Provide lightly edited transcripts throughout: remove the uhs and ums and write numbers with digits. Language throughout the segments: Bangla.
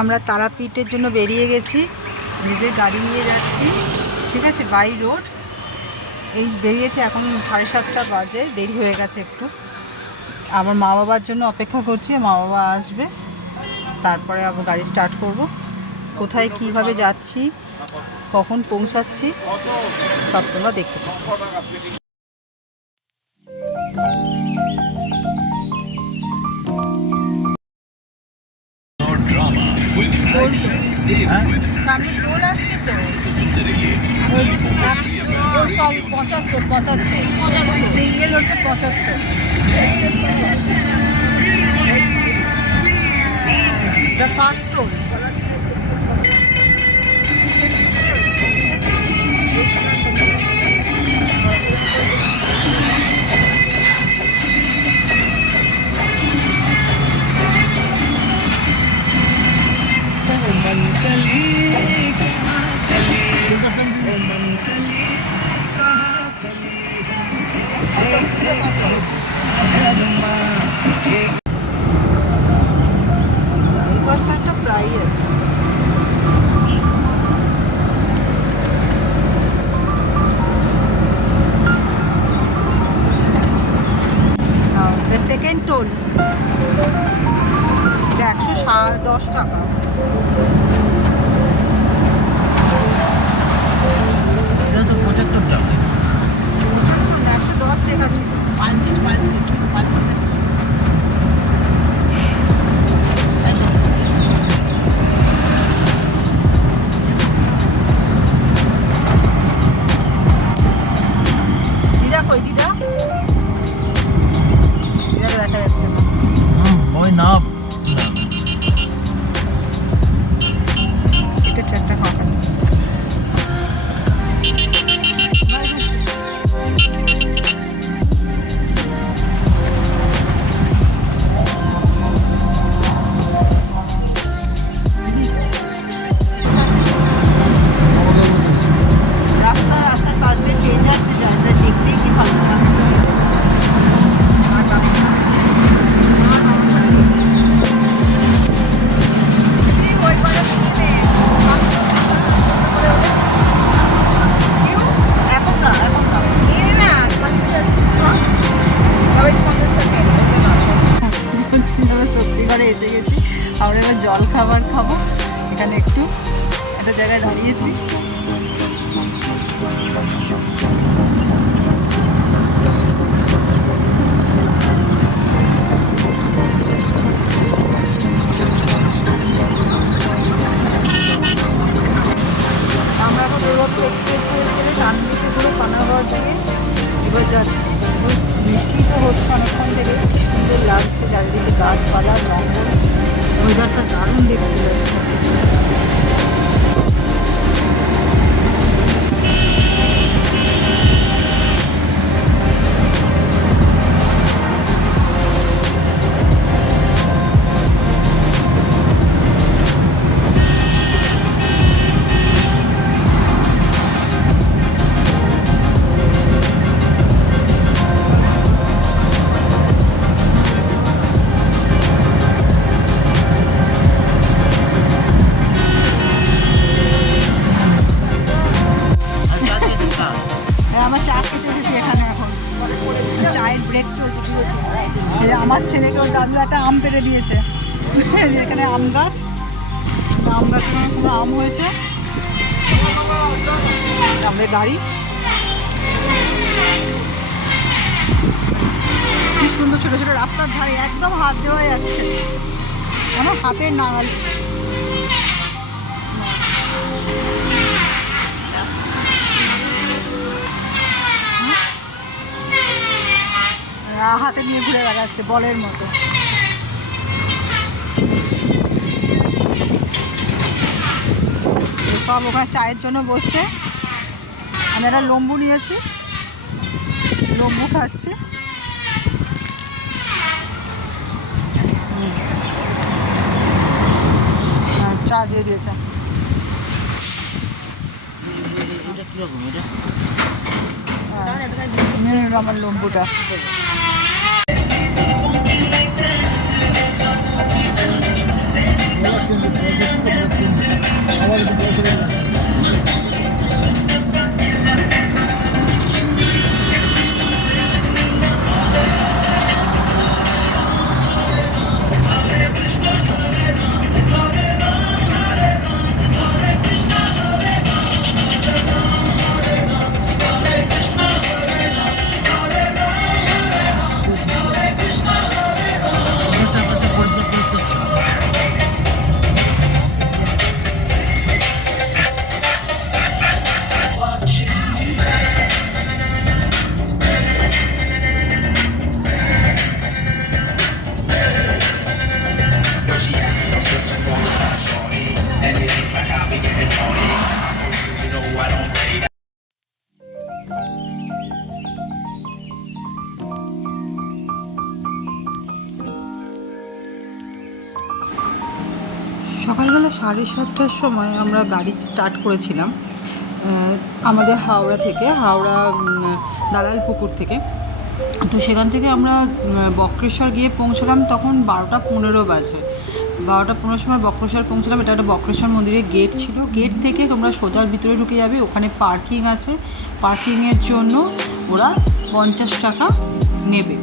আমরা তারাপীঠের জন্য বেরিয়ে গেছি, নিজের গাড়ি নিয়ে যাচ্ছি, ঠিক আছে, বাই রোড। এই বেরিয়েছে, এখন 7:30 বাজে, দেরি হয়ে গেছে একটু। আমার মা বাবার জন্য অপেক্ষা করছি, মা বাবা আসবে, তারপরে আবার গাড়ি স্টার্ট করব। কোথায় কিভাবে যাচ্ছি, কখন পৌঁছাচ্ছি, সব তোমরা দেখতে পাবো। সামনে টোল আসছে তো, ওই 75 সিঙ্গেল হচ্ছে 75। এটা ফার্স্ট টোল। পার্সেন্টটা প্রায় আছে। সেকেন্ড টোল, এটা 110 টাকা। এটা তো 75 টাকা। 75 না, 110 টাকা ছিল। পাঁচ সিট দিদা কই? দিদা দেখা যাচ্ছে না। ওই না, এটা ট্র্যাকটা খাওয়া কাছে। রাস্তার আসার পাশ দিয়ে ট্রেন যাচ্ছে, যাতে দেখতেই কি ভালো লাগে। সত্যিকারে এসে গেছি, আমরা এবার জল খাবার খাবো। এখানে একটু একটা জায়গায় দাঁড়িয়েছি। আমরা এখন দুর্গাপুর এক্সপ্রেস ছেড়ে ডান দিকে পুরো পানাগড় থেকে এবার যাচ্ছি। বৃষ্টি তো হচ্ছে অনেকক্ষণ থেকে, কি সুন্দর লাগছে চারিদিকে গাছপালা, জঙ্গল, ওয়েদারটা দারুণ দেখতে লাগছে। আমার চা খেতে এসেছি এখানে, এখন চায়ের ব্রেক চলছে। আমার ছেলেকে ওই দাদু একটা আম পেড়ে দিয়েছে। এখানে আম গাছ, আম গাছে কোনো আম হয়েছে। আমাদের গাড়ি কি সুন্দর, ছোটো ছোটো রাস্তার ধারে একদম হাত দেওয়া যাচ্ছে, আমার হাতের নাগাল। হাতে নিয়ে ঘুরে বেড়াচ্ছে বলের মতো। সব ওখানে চায়ের জন্য বসছে। আমি একটা লম্বু নিয়েছি, লম্বু খাচ্ছি। চা দিয়ে দিয়েছে। আমার লম্বুটা সকালবেলা 7:30টার সময় আমরা গাড়ি স্টার্ট করেছিলাম আমাদের হাওড়া থেকে, দালালপুকুর থেকে। তো সেখান থেকে আমরা বক্রেশ্বর গিয়ে পৌঁছলাম তখন 12টা 15 বাজে। 12টা 15 সময় বক্রেশ্বর পৌঁছলাম। এটা একটা বক্রেশ্বর মন্দিরের গেট ছিল। গেট থেকে তোমরা সোজা ভিতরে ঢুকে যাবে, ওখানে পার্কিং আছে। পার্কিংয়ের জন্য ওরা 50 টাকা নেবে।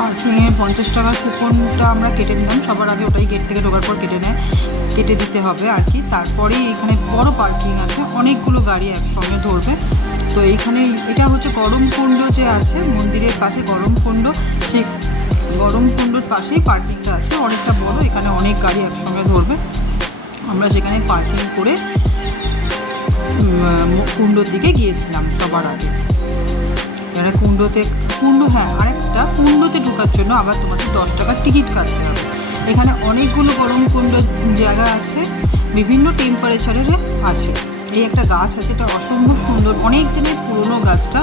পার্কিংয়ে 50 টাকার কুপনটা আমরা কেটে নিলাম। সবার আগে ওটাই গেট থেকে ঢোকার পর কেটে দিতে হবে আর কি। তারপরেই এখানে বড় পার্কিং আছে, অনেকগুলো গাড়ি একসঙ্গে ধরবে। তো এইখানে এটা হচ্ছে গরমকুণ্ড যে আছে মন্দিরের পাশে, গরমকুণ্ড, সেই গরমকুণ্ডর পাশেই পার্কিংটা আছে, অনেকটা বড়। এখানে অনেক গাড়ি একসঙ্গে ধরবে। আমরা সেখানে পার্কিং করে কুণ্ডর দিকে গিয়েছিলাম সবার আগে। এখানে আরেকটা কুণ্ডতে ঢোকার জন্য আবার তোমাকে 10 টাকার টিকিট কাটতে হবে। এখানে অনেকগুলো গরমকুণ্ড জায়গা আছে, বিভিন্ন টেম্পারেচারের আছে। এই একটা গাছ আছে, এটা অসম্ভব সুন্দর, অনেক দিনের পুরনো গাছটা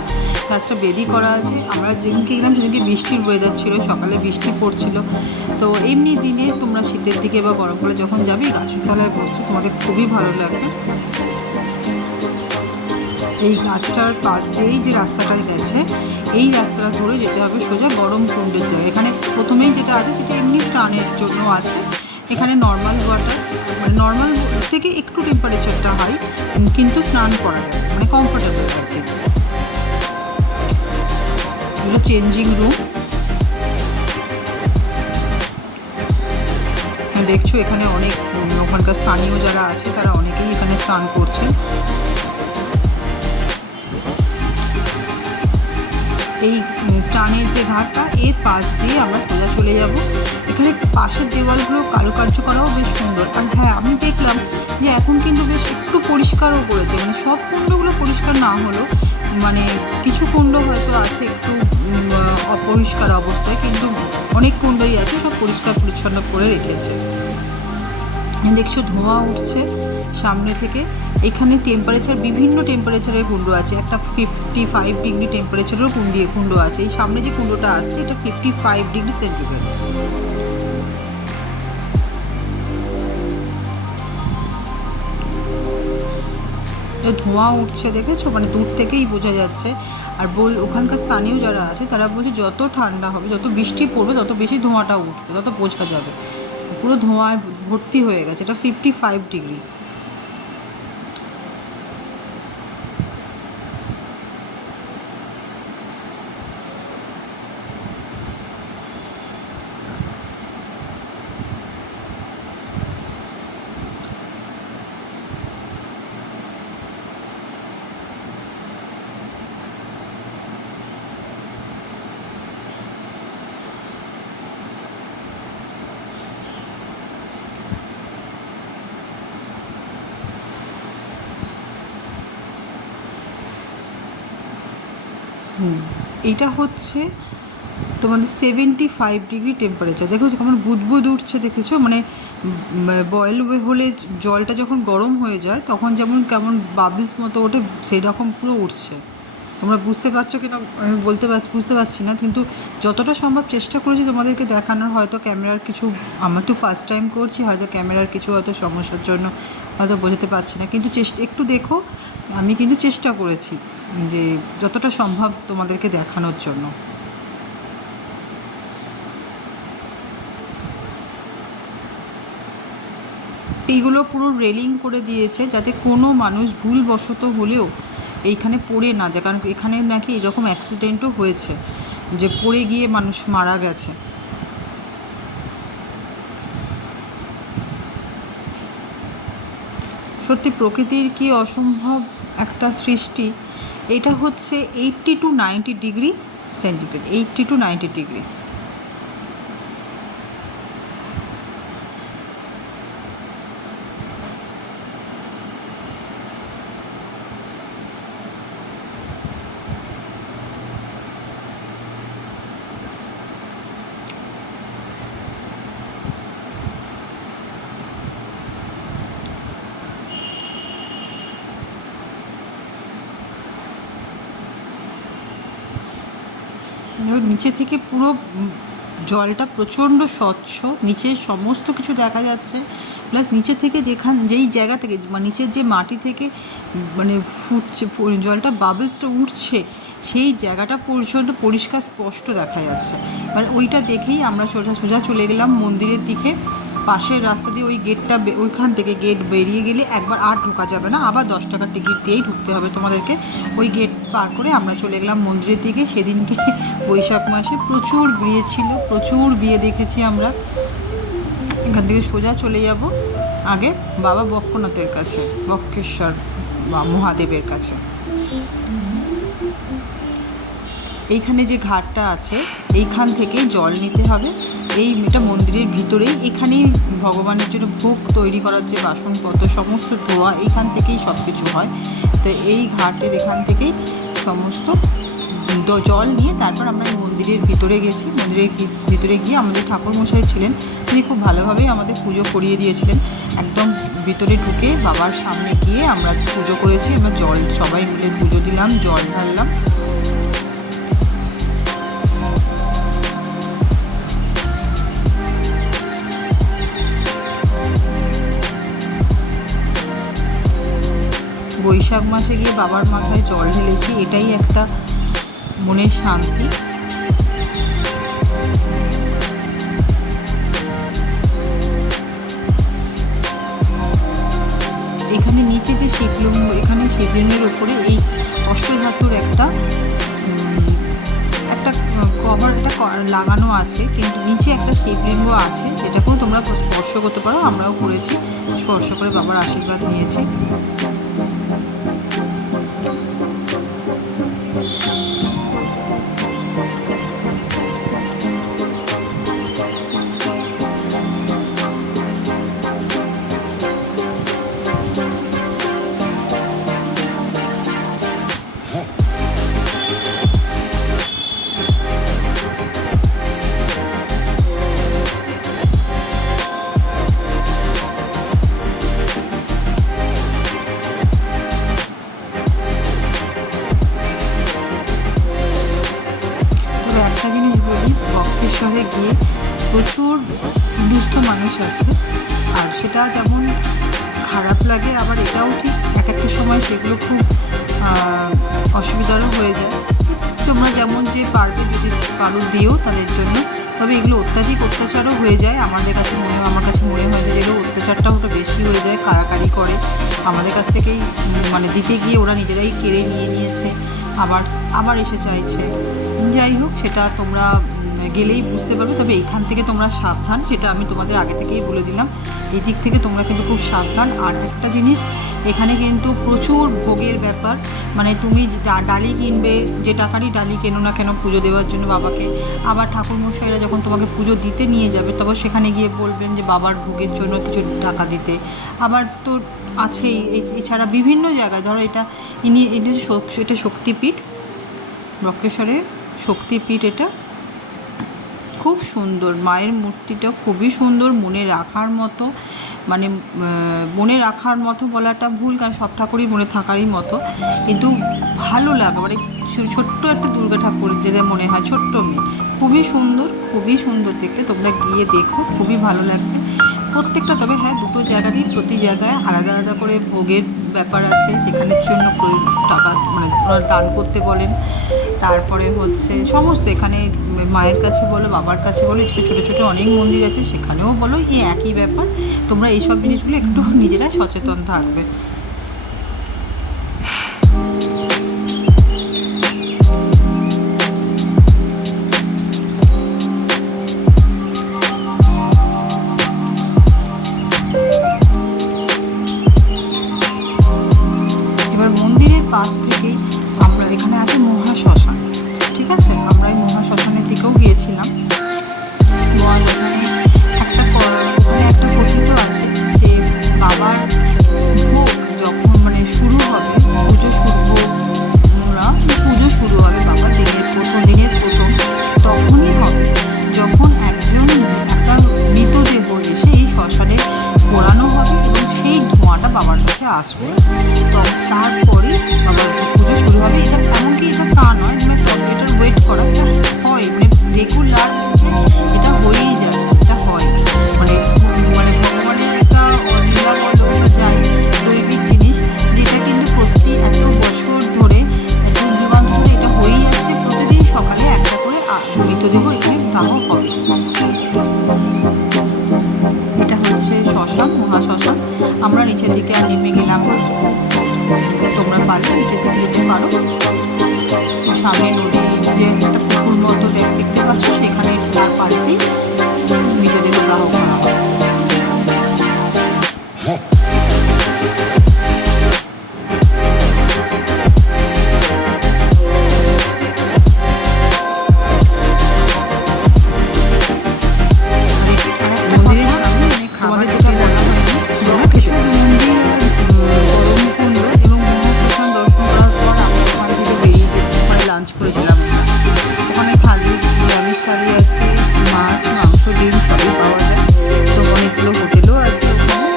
বেদি করা আছে। আমরা যেদিনকে গেলাম সেদিনকে বৃষ্টির ওয়েদার ছিল, সকালে বৃষ্টি পড়ছিল। তো এমনি দিনে তোমরা শীতের দিকে বা গরমকালে যখন যাবে গাছের তলায় বসতে তোমাদের খুবই ভালো লাগবে। এই গাছটার পাশ দিয়েই যে রাস্তাটা গেছে, এই রাস্তাটা ধরে যেতে হবে সোজা গরমকুণ্ডের জায়গায়। এখানে প্রথমেই যেটা আছে সেটা এমনি স্নানের জন্য আছে। এখানে নর্মাল ওয়াটার, মানে নর্মাল থেকে একটু টেম্পারেচারটা হাই, কিন্তু স্নান করা যায়, মানে কমফোর্টেবল আর কি। এগুলো চেঞ্জিং রুম। দেখছো এখানে অনেক ওখানকার স্থানীয় যারা আছে তারা অনেকেই এখানে স্নান করছেন। এই স্নানের যে ঘাটটা, এর পাশ দিয়ে আমরা সোজা চলে যাব। এখানে পাশের দেওয়ালগুলো কারুকার্য করাও বেশ সুন্দর। আর হ্যাঁ, আমি দেখলাম যে এখন কিন্তু বেশ একটু পরিষ্কারও করেছে, মানে সব কুণ্ডগুলো পরিষ্কার না হলেও মানে কিছু কুণ্ড হয়তো আছে একটু অপরিষ্কার অবস্থায়, কিন্তু অনেক কুণ্ডই আছে সব পরিষ্কার পরিচ্ছন্ন করে রেখেছে। দেখছো ধোঁয়া উঠছে সামনে থেকে। এখানে বিভিন্ন টেম্পারেচারের কুণ্ড আছে। একটা 55 ডিগ্রি টেম্পারেচারেরও কুণ্ড আছে। এই সামনে যে কুণ্ডটা আসছে এটা 55 ডিগ্রি সেন্টিগ্রেড। তো ধোঁয়া উঠছে দেখেছো, মানে দূর থেকেই বোঝা যাচ্ছে। আর ওখানকার স্থানীয় যারা আছে তারা বলছে যত ঠান্ডা হবে, যত বৃষ্টি পড়বে, তত বেশি ধোঁয়াটা উঠবে, তত বোঝা যাবে। পুরো ধোঁয়ায় ভর্তি হয়ে গেছে। এটা 55 ডিগ্রি। এইটা হচ্ছে তোমাদের 75 ডিগ্রি টেম্পারেচার। দেখো কেমন বুদবুদ উঠছে, দেখেছো? মানে বয়েল হলে জলটা যখন গরম হয়ে যায় তখন যেমন কেমন বাবলস মতো ওঠে, সেই রকম পুরো উঠছে। তোমরা বুঝতে পারছো কিনা আমি বুঝতে পারছি না, কিন্তু যতটা সম্ভব চেষ্টা করেছি তোমাদেরকে দেখানোর। হয়তো ক্যামেরার কিছু, আমার তো ফার্স্ট টাইম করছি, হয়তো ক্যামেরার কিছু হয়তো সমস্যার জন্য হয়তো বোঝাতে পারছি না, কিন্তু একটু দেখো। আমি কিন্তু চেষ্টা করেছি যে যতটা সম্ভব তোমাদেরকে দেখানোর জন্য। এইগুলো পুরো রেলিং করে দিয়েছে যাতে কোনো মানুষ ভুলবশত হলেও এইখানে পড়ে না যায়, কারণ এখানে নাকি এরকম অ্যাক্সিডেন্টও হয়েছে যে পড়ে গিয়ে মানুষ মারা গেছে। সত্যি প্রকৃতির কি অসম্ভব একটা সৃষ্টি। এটা হচ্ছে 80 to 90 degree centigrade, 80 to 90 degree. এবার নিচে থেকে পুরো জলটা প্রচণ্ড স্বচ্ছ, নিচে সমস্ত কিছু দেখা যাচ্ছে। প্লাস নিচে থেকে যেই জায়গা থেকে মানে নিচের যে মাটি থেকে মানে ফুটছে জলটা বাবলসটা উঠছে, সেই জায়গাটা পর্যন্ত পরিষ্কার স্পষ্ট দেখা যাচ্ছে। এবার ওইটা দেখেই আমরা সোজা চলে গেলাম মন্দিরের দিকে। পাশের রাস্তা দিয়ে ওই গেটটা, ওইখান থেকে গেট বেরিয়ে গেলে একবার আর ঢোকা যাবে না, আবার 10 টাকার টিকিট দিয়েই ঢুকতে হবে তোমাদেরকে। ওই গেট পার করে আমরা চলে গেলাম মন্দিরের দিকে। সেদিনকে বৈশাখ মাসে প্রচুর বিয়ে ছিল, প্রচুর বিয়ে দেখেছি আমরা। এখান থেকে সোজা চলে যাব আগে বাবা বক্রনাথের কাছে, বক্রেশ্বর বা মহাদেবের কাছে। এইখানে যে ঘাটটা আছে এইখান থেকে জল নিতে হবে। এটা মন্দিরের ভিতরেই, এখানেই ভগবানের জন্য ভোগ তৈরি করার যে বাসনপত্র সমস্ত ধোয়া এইখান থেকেই সব কিছু হয়। তো এই ঘাটের এখান থেকেই সমস্ত জল নিয়ে তারপর আমরা এই মন্দিরের ভিতরে গেছি। মন্দিরের ভিতরে গিয়ে আমাদের ঠাকুরমশাই ছিলেন, তিনি খুব ভালোভাবেই আমাদের পুজো করিয়ে দিয়েছিলেন। একদম ভিতরে ঢুকে বাবার সামনে গিয়ে আমরা পুজো করেছি। আমরা জল সবাই মিলে পুজো দিলাম, জল ঢাললাম। বৈশাখ মাসে গিয়ে বাবার মাথায় জল ঢেলেছি, এটাই একটা মনের শান্তি। এখানে নিচে যে শিবলিঙ্গ, এখানে শিবলিঙ্গের ওপরে এই অষ্টধাতুর একটা কভার লাগানো আছে, কিন্তু নিচে একটা শিবলিঙ্গ আছে যেটাকেও তোমরা স্পর্শ করতে পারো। আমরাও করেছি, স্পর্শ করে বাবার আশীর্বাদ নিয়েছি। একটা জিনিস বলি, বক্রেশ্বরে গিয়ে প্রচুর দুস্থ মানুষ আছে, আর সেটা যেমন খারাপ লাগে আবার এটাও ঠিক একটা সময় সেগুলো খুব অসুবিধারও হয়ে যায়। তোমরা যেমন যে পারবে যদি পারো দিও তাদের জন্য। তবে এগুলো অত্যাধিক অত্যাচারও হয়ে যায়, আমার কাছে মনে হয় যে এগুলো অত্যাচারটাও ওটা বেশি হয়ে যায়, কারাকারি করে আমাদের কাছ থেকেই, মানে দিতে গিয়ে ওরা নিজেরাই কেড়ে নিয়েছে, আবার এসে চাইছে। যাই হোক, সেটা তোমরা গেলেই বুঝতে পারবে। তবে এইখান থেকে তোমরা সাবধান, সেটা আমি তোমাদের আগে থেকেই বলে দিলাম। এই দিক থেকে তোমরা কিন্তু খুব সাবধান। আর একটা জিনিস, এখানে কিন্তু প্রচুর ভোগের ব্যাপার, মানে তুমি ডালি কিনবে, যে টাকারই ডালি কেনো না কেন পুজো দেওয়ার জন্য বাবাকে, আবার ঠাকুরমশাইরা যখন তোমাকে পুজো দিতে নিয়ে যাবে তবে সেখানে গিয়ে বলবেন যে বাবার ভোগের জন্য কিছু টাকা দিতে। আবার তো আছেই, এছাড়া বিভিন্ন জায়গায় ধরো এটা শক্তিপীঠ, বক্রেশ্বরের শক্তিপীঠ। এটা খুব সুন্দর, মায়ের মূর্তিটা খুবই সুন্দর, মনে রাখার মতো, মানে মনে রাখার মতো বলাটা ভুল, কারণ সব ঠাকুরই মনে থাকারই মতো, কিন্তু ভালো লাগে। মানে ছোট্ট একটা দুর্গা ঠাকুর যেটা মনে হয় ছোট্ট মেয়ে, খুবই সুন্দর দেখতে। তোমরা গিয়ে দেখো, খুবই ভালো লাগবে প্রত্যেকটা। তবে হ্যাঁ, দুটো জায়গাতেই প্রতি জায়গায় আলাদা আলাদা করে ভোগের ব্যাপার আছে, সেখানের জন্য টাকা মানে ওরা দান করতে বলেন। তারপরে হচ্ছে সমস্ত এখানে মায়ের কাছে বলো, বাবার কাছে বলো, ছোটো ছোটো অনেক মন্দির আছে, সেখানেও বলো এই একই ব্যাপার। তোমরা এইসব জিনিসগুলো একটু নিজেরা সচেতন থাকবে। এবার মন্দিরের পাশ থেকেই আমরা, এখানে আছে মহাশ্মশান, ঠিক আছে? আমরা এই মহাশ্মশানের দিকেও গিয়েছিলাম। মহাশ্মশানে একটা কথিত আছে যে বাবার ভোগ যখন মানে শুরু হবে, পুজো শুরু হবে বাবার দিনের প্রথম তখনই হবে যখন একটা মৃতদেহ এসে এই শ্মশানে পোড়ানো হবে এবং সেই ধোঁয়াটা বাবার কাছে আসবে, তো তারপরে বাবার পুজো শুরু হবে। এটা এমনকি এটা তা নয়, এটার ওয়েট করা, এটা মৃতদেহ এখানে দাহ হবে। এটা হচ্ছে শ্মশান, মহাশ্মশান। আমরা নিচের দিকে আর নেমে গেলাম না, তোমরা পারলে নিচের দিকে যেতে পারো। সামনে নদী, যে একটা পুকুর মতো দেখতে পাচ্ছ, সেখানে তার পাড়েতেই মৃতদেহ দাহ করা হয়। লাঞ্চ করেছিলাম, ওখানে থালি, নিরামিষ থালি আছে, মাছ, মাংস, ডিম সবই পাওয়া যায়। তো অনেকগুলো হোটেলও আছে ওখানে,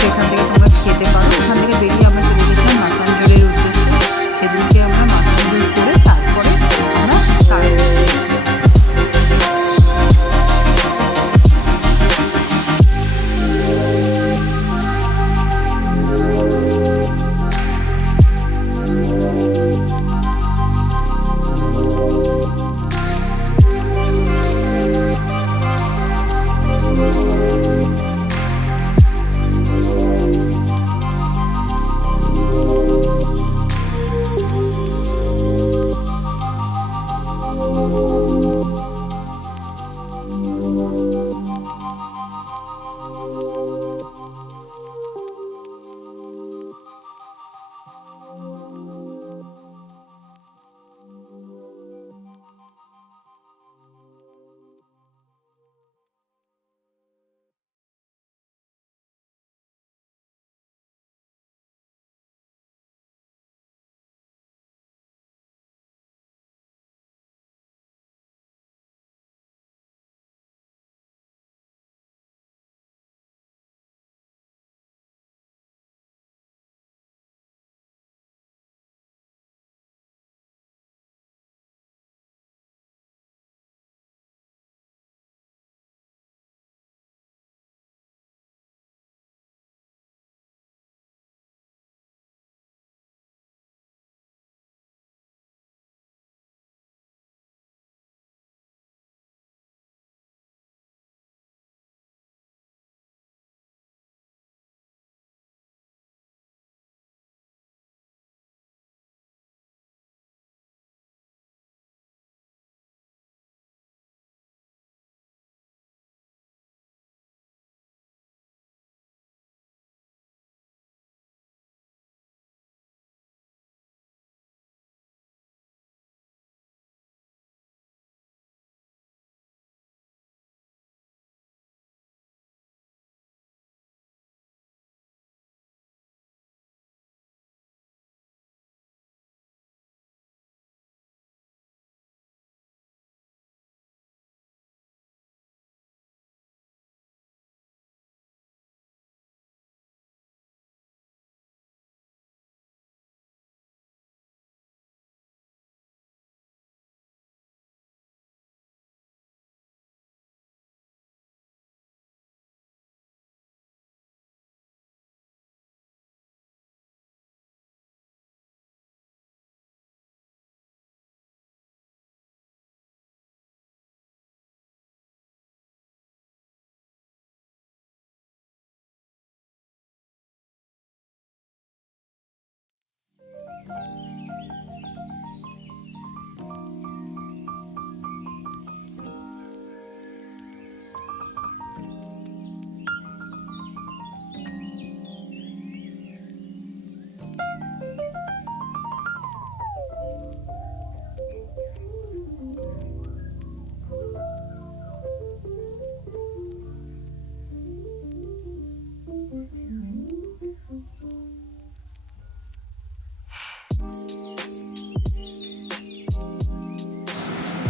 সেখান থেকে তোমরা খেতে পারো। ওখান থেকে বেরিয়ে আমরা চলে গেছিলাম মাসাঞ্জলের উদ্দেশ্যে। সেদিনকে আমরা মাসাঞ্জল করে তারপরে আমরা তারাপীঠ গিয়েছিলাম।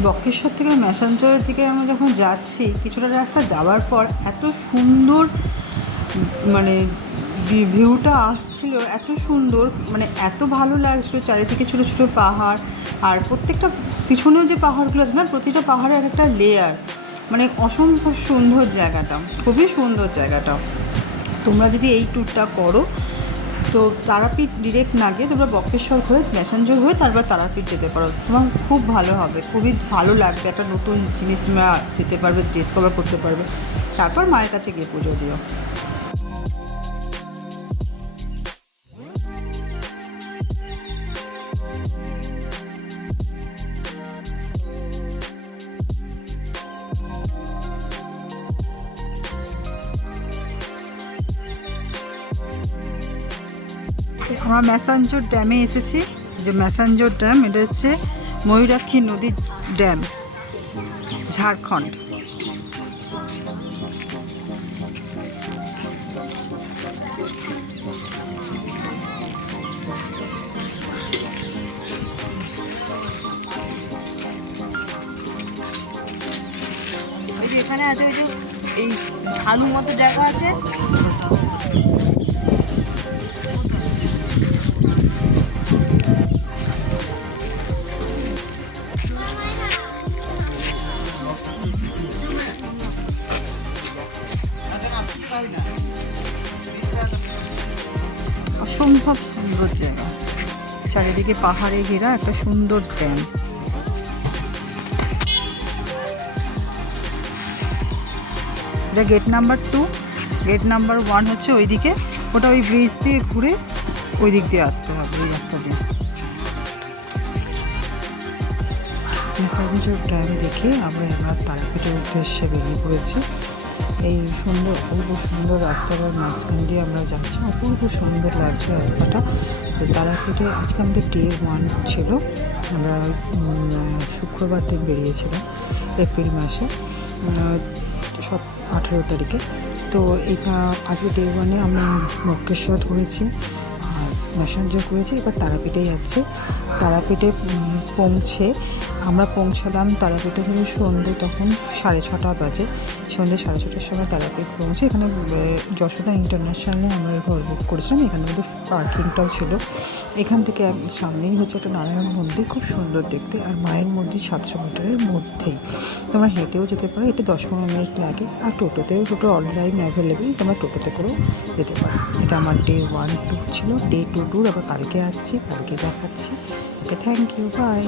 বক্রেশ্বর থেকে ম্যাসাঞ্জলের দিকে আমরা যখন যাচ্ছি, কিছুটা রাস্তা যাওয়ার পর এত সুন্দর মানে ভিউটা আসছিল, এত সুন্দর, মানে এত ভালো লাগছিল। চারিদিকে ছোটো ছোটো পাহাড়, আর প্রত্যেকটা পিছনেও যে পাহাড়গুলো আছে না, প্রতিটা পাহাড়ের একটা লেয়ার, মানে অসম্ভব সুন্দর জায়গাটা, খুবই সুন্দর জায়গাটা। তোমরা যদি এই ট্যুরটা করো তো তারাপীঠ ডিরেক্ট না গিয়ে তোমরা বক্রেশ্বর হয়ে ম্যাসাঞ্জোর হয়ে তারপর তারাপীঠ যেতে পারো, তোমার খুব ভালো হবে, খুবই ভালো লাগবে, একটা নতুন জিনিস তোমরা দিতে পারবে, ডিসকভার করতে পারবে, তারপর মায়ের কাছে গিয়ে পুজো দিও। আমরা ম্যাসাঞ্জোর ড্যামে এসেছি। যে ম্যাসাঞ্জোর ড্যাম, এটা হচ্ছে ময়ূরাক্ষী নদীর ড্যাম, ঝাড়খণ্ড। এখানে আছে ওই যে এই ঢালু মতো জায়গা আছে, অসম্ভব সুন্দর জায়গা, চারিদিকে পাহাড়ে ঘেরা একটা সুন্দর ড্যাম। এটা গেট নাম্বার 2, গেট নাম্বার 1 হচ্ছে ওইদিকে, ওটা ওই ব্রিজ দিয়ে ঘুরে ওই দিক দিয়ে আসতে হবে, ওই রাস্তা দিয়ে। ম্যাসাঞ্জোর ড্যাম দেখে আমরা এবার তারাপীঠের উদ্দেশ্যে বেরিয়ে পড়েছি। এই সুন্দর, অপূর্ব সুন্দর রাস্তাটার মাঝখান দিয়ে আমরা যাচ্ছি, অপূর্ব সুন্দর লাগছে রাস্তাটা। তো তারাপীঠে আজকে আমাদের ডে 1 ছিল, আমরা শুক্রবার দিন বেরিয়েছিলাম এপ্রিল মাসে, 18 তারিখে। তো আজকে ডে 1-এ আমরা বক্রেশ্বর ঘুরেছি আর ম্যাসাঞ্জোর করেছি, এবার তারাপীঠে যাচ্ছি। তারাপীঠে আমরা পৌঁছালাম তারাপীঠে থেকে সন্ধ্যে তখন 6:30 বাজে, সন্ধ্যে 6:30টার সময় তারাপীঠ পৌঁছে। এখানে যশোদা ইন্টারন্যাশনালে আমরা ঘর বুক করেছিলাম, এখানে আমাদের পার্কিংটাও ছিল। এখান থেকে সামনেই হচ্ছে একটা নারায়ণ মন্দির, খুব সুন্দর দেখতে, আর মায়ের মন্দির 700 মিটারের মধ্যেই, তোমরা হেঁটেও যেতে পারো, এটা 10-15 মিনিট লাগে। আর টোটো অনলাইন অ্যাভেলেবেল, তোমরা টোটোতে করেও যেতে পারো। এটা আমার ডে 1 ট্যুর ছিল। ডে 2 ট্যুর আবার কালকে আসছি, কালকে দেখাচ্ছি। ওকে, থ্যাংক ইউ, বাই।